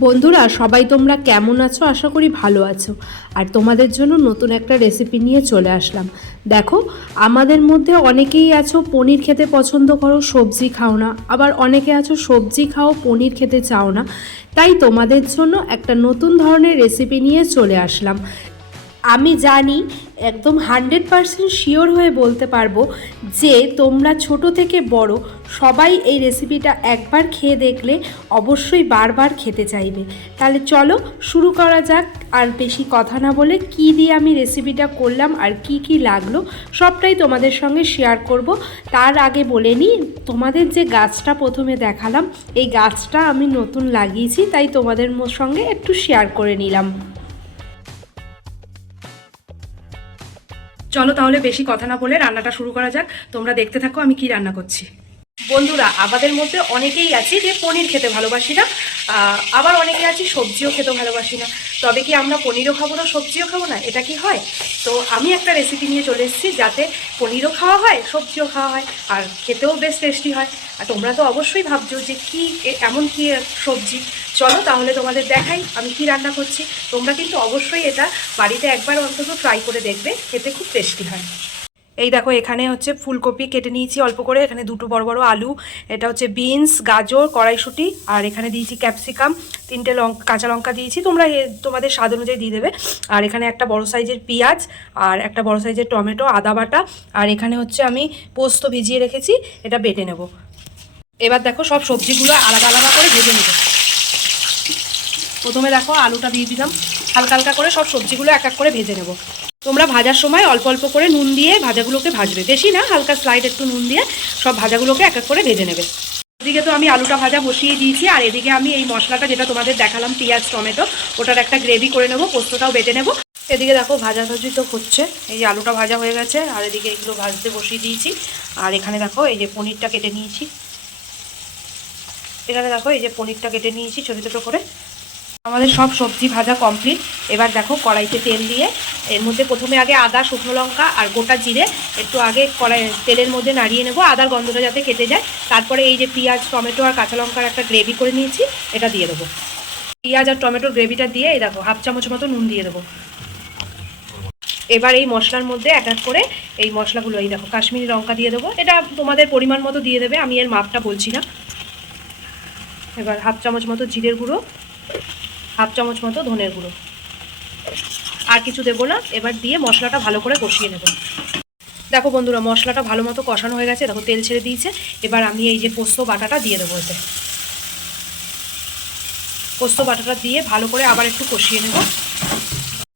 বন্ধুরা, সবাই তোমরা কেমন আছো? আশা করি ভালো আছো। আর তোমাদের জন্য নতুন একটা রেসিপি নিয়ে চলে আসলাম। দেখো, আমাদের মধ্যে অনেকেই আছো পনির খেতে পছন্দ করো, সবজি খাও না। আবার অনেকে আছো সবজি খাও, পনির খেতে চাও না। তাই তোমাদের জন্য একটা নতুন ধরনের রেসিপি নিয়ে চলে আসলাম। আমি জানি, একদম হান্ড্রেড পারসেন্ট শিওর হয়ে বলতে পারব যে তোমরা ছোট থেকে বড় সবাই এই রেসিপিটা একবার খেয়ে দেখলে অবশ্যই বারবার খেতে চাইবে। তাহলে চলো শুরু করা যাক, আর বেশি কথা না বলে কি দিয়ে আমি রেসিপিটা করলাম আর কি কি লাগল সবটাই তোমাদের সঙ্গে শেয়ার করব। তার আগে বলে নিই তোমাদের যে গাছটা প্রথমে দেখালাম, এই গাছটা আমি নতুন লাগিয়েছি, তাই তোমাদের সঙ্গে একটু শেয়ার করে নিলাম। চলো তাহলে বেশি কথা না বলে রান্নাটা শুরু করা যাক। তোমরা দেখতে থাকো আমি কি রান্না করছি। বন্ধুরা, আমাদের মধ্যে অনেকেই আছে যে পনির খেতে ভালোবাসি না। আবার অনেকে আছে সবজিও খেতে ভালোবাসি না। তবে কি আমরা পনিরও খাব না, সবজিও খাব না? এটা কি হয়? তো আমি একটা রেসিপি নিয়ে চলে এসেছি যাতে পনিরও খাওয়া হয়, সবজিও খাওয়া হয়, আর খেতেও বেশ টেস্টি হয়। আর তোমরা তো অবশ্যই ভাবছ যে কি এমন কি সবজি? চলো তাহলে তোমাদের দেখাই আমি কি রান্না করছি। তোমরা কিন্তু অবশ্যই এটা বাড়িতে একবার অন্তত ট্রাই করে দেখবে, খেতে খুব টেস্টি হয়। এই দেখো, এখানে হচ্ছে ফুলকপি কেটে নিয়েছি অল্প করে। এখানে দুটো বড় বড় আলু, এটা হচ্ছে বিনস, গাজর, কড়াইশুঁটি, আর এখানে দিয়েছি ক্যাপসিকাম। তিনটে লঙ্কা কাঁচা লঙ্কা দিয়েছি, তোমরা তোমাদের স্বাদ অনুযায়ী দিয়ে দেবে। আর এখানে একটা বড় সাইজের পেঁয়াজ, আর একটা বড় সাইজের টমেটো, আদা বাটা, আর এখানে হচ্ছে আমি পোস্ত ভিজিয়ে রেখেছি, এটা বেটে নেব। এবার দেখো, সব সবজিগুলো আলাদা আলাদা করে ভেজে নেব। প্রথমে দেখো, আলুটা দিয়ে দিলাম। হালকা হালকা করে সব সবজিগুলো এক এক করে ভেজে নেব। তোমরা ভাজার সময় অল্প অল্প করে নুন দিয়ে ভাজাগুলোকে ভাজবে। বেশি না, হালকা স্লাইড একটু নুন দিয়ে সব ভাজাগুলোকে এক এক করে ভেজে নেবে। এদিকে তো আমি আলুটা ভাজা বসিয়ে দিয়েছি, আর এদিকে আমি এই মশলাটা যেটা তোমাদের দেখালাম, পেঁয়াজ, টমেটো, ওটার একটা গ্রেভি করে নেব, পোস্তটাও বেটে নেব। এদিকে দেখো ভাজা ভাজি তো হচ্ছে, এই যে আলুটা ভাজা হয়ে গেছে, আর এদিকে এগুলো ভাজতে বসিয়ে দিয়েছি। আর এখানে দেখো এই যে পনিরটা কেটে নিয়েছি। এখানে দেখো এই যে পনিরটা কেটে নিয়েছি ছোটো ছোটো করে। আমাদের সব সবজি ভাজা কমপ্লিট এবার দেখো কড়াইতে তেল দিয়ে, এর মধ্যে প্রথমে আগে আদা, শুকনো লঙ্কা আর গোটা জিরে একটু আগে কড়াই তেলের মধ্যে নাড়িয়ে নেব। আদার গন্ধটা যাতে কেটে যায়। তারপরে এই যে পেঁয়াজ, টমেটো আর কাঁচা লঙ্কার একটা গ্রেভি করে নিয়েছি, এটা দিয়ে দেবো। পেঁয়াজ আর টমেটোর গ্রেভিটা দিয়ে এই দেখো হাফ চামচ মতো নুন দিয়ে দেবো। এবার এই মশলার মধ্যে এক এক করে এই মশলাগুলো, এই দেখো কাশ্মীরি লঙ্কা দিয়ে দেবো। এটা তোমাদের পরিমাণ মতো দিয়ে দেবে, আমি এর মাপটা বলছি না। এবার হাফ চামচ মতো জিরের গুঁড়ো। হাফ চামচ মতো ধনের গুঁড়ো। আর কিছু দেবো না, এবার দিয়ে মশলাটা ভালো করে কষিয়ে নেব। দেখো বন্ধুরা, মশলাটা ভালো মতো কষানো হয়ে গেছে, দেখো তেল ছেড়ে দিয়েছে। এবার আমি এই যে পোস্ত বাটাটা দিয়ে দেবো এতে। পোস্ত বাটাটা দিয়ে ভালো করে আবার একটু কষিয়ে নেব।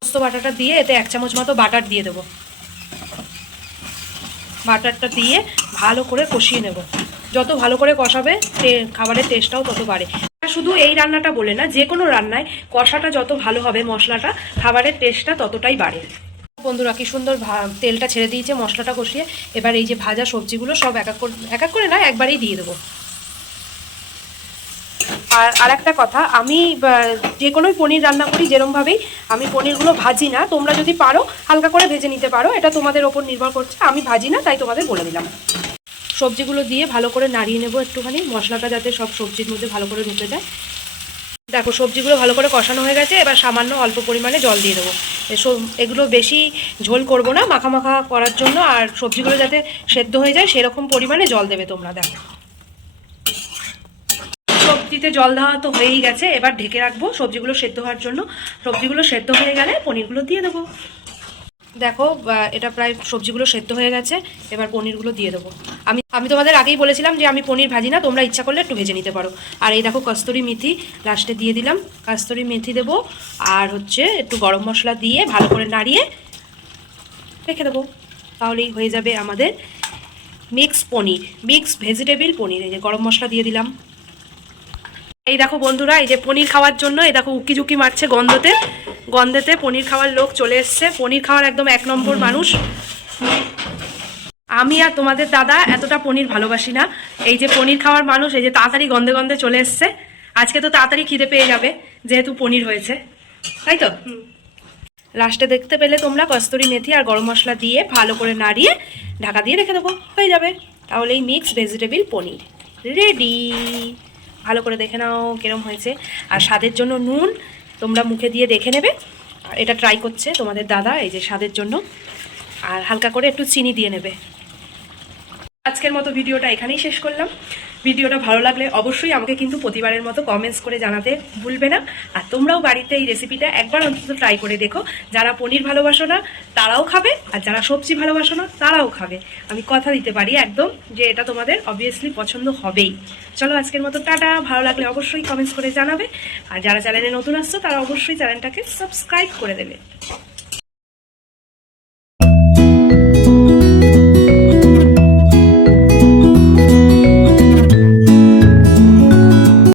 পোস্ত বাটাটা দিয়ে এতে এক চামচ মতো বাটার দিয়ে দেবো। বাটারটা দিয়ে ভালো করে কষিয়ে নেব। যত ভালো করে কষাবে খাবারের টেস্টটাও তত বাড়ে। শুধু এই রান্নাটা বলে না, যে কোনো রান্নায় কষাটা যত ভালো হবে, মশলাটা, খাবারের টেস্টটা ততটাই বাড়ে। বন্ধুরা, কি সুন্দর তেলটা ছেড়ে দিয়েছে মশলাটা কষিয়ে। এবার এই যে ভাজা সবজিগুলো সব এক এক করে, এক এক করে না, একবারেই দিয়ে দেবো। আর আর একটা কথা, আমি যে কোনো পনির রান্না করি যেরমভাবেই, আমি পনিরগুলো ভাজি না। তোমরা যদি পারো, হালকা করে ভেজে নিতে পারো। এটা তোমাদের ওপর নির্ভর করছে, আমি ভাজি না, তাই তোমাদের বলে দিলাম। সবজিগুলো দিয়ে ভালো করে নাড়িয়ে নেব একটুখানি। মশলাটা যাতে সব সবজির মধ্যে ভালো করে ঢুকে যায়। দেখো, সবজিগুলো ভালো করে কষানো হয়ে গেছে। এবার সামান্য অল্প পরিমাণে জল দিয়ে দেবো। এগুলো বেশি ঝোল করব না মাখা মাখা করার জন্য। আর সবজিগুলো যাতে সেদ্ধ হয়ে যায়, সেরকম পরিমাণে জল দেবে তোমরা, দেখো। সবজিতে জল দেওয়া তো হয়েই গেছে। এবার ঢেকে রাখব সবজিগুলো সেদ্ধ হওয়ার জন্য। সবজিগুলো সেদ্ধ হয়ে গেলে পনিরগুলো দিয়ে দেবো। দেখো এটা প্রায় সবজিগুলো সেদ্ধ হয়ে গেছে, এবার পনিরগুলো দিয়ে দেবো। আমি আমি তোমাদের আগেই বলেছিলাম যে আমি পনির ভাজি না, তোমরা ইচ্ছা করলে একটু ভেজে নিতে পারো। আর এই দেখো কস্তুরি মেথি, লাস্টে দিয়ে দিলাম। কস্তুরি মেথি দেবো, আর হচ্ছে একটু গরম মশলা দিয়ে ভালো করে নাড়িয়ে রেখে দেবো। তাহলেই হয়ে যাবে আমাদের mix paneer mix vegetable paneer, এই যে গরম মশলা দিয়ে দিলাম। এই দেখো বন্ধুরা এই যে পনির খাওয়ার জন্য এই দেখো উকি ঝুঁকি মারছে গন্ধতে। গন্ধেতে পনির খাওয়ার লোক চলে এসছে। পনির খাওয়ার একদম এক নম্বর মানুষ। আমি আর তোমাদের দাদা এতটা পনির ভালোবাসি না। এই যে পনির খাওয়ার মানুষ এই যে তাড়াতাড়ি গন্ধে গন্ধে চলে এসছে। আজকে তো তাড়াতাড়ি খিদে পেয়ে যাবে যেহেতু পনির হয়েছে। তাই তো? লাস্টে দেখতে পেলে তোমরা কস্তুরি মেথি আর গরম মশলা দিয়ে ভালো করে নাড়িয়ে ঢাকা দিয়ে রেখে দেবো। হয়ে যাবে। তাহলে এই মিক্স ভেজিটেবিল পনির। রেডি ভালো করে দেখে নাও কিরম হয়েছে। আর স্বাদের জন্য নুন তোমরা মুখে দিয়ে দেখে নেবে। এটা ট্রাই করছে তোমাদের দাদা, এই যে স্বাদের জন্য। আর হালকা করে একটু চিনি দিয়ে নেবে। আজকের মতো ভিডিওটা এখানেই শেষ করলাম। ভিডিওটা ভালো লাগলে অবশ্যই আমাকে কিন্তু প্রতিবারের মতো কমেন্টস করে জানাতে ভুলবে না। আর তোমরাও বাড়িতে এই রেসিপিটা একবার অন্তত ট্রাই করে দেখো। যারা পনির ভালোবাসো না, তারাও খাবে। আর যারা সবজি ভালোবাসো না, তারাও খাবে। আমি কথা দিতে পারি একদম যে এটা তোমাদের অবভিয়াসলি পছন্দ হবেই। চলো আজকের মতো টাটা। ভালো লাগলে অবশ্যই কমেন্টস করে জানাবে। আর যারা চ্যানেলে নতুন আসছো, তারা অবশ্যই চ্যানেলটাকে সাবস্ক্রাইব করে দেবে।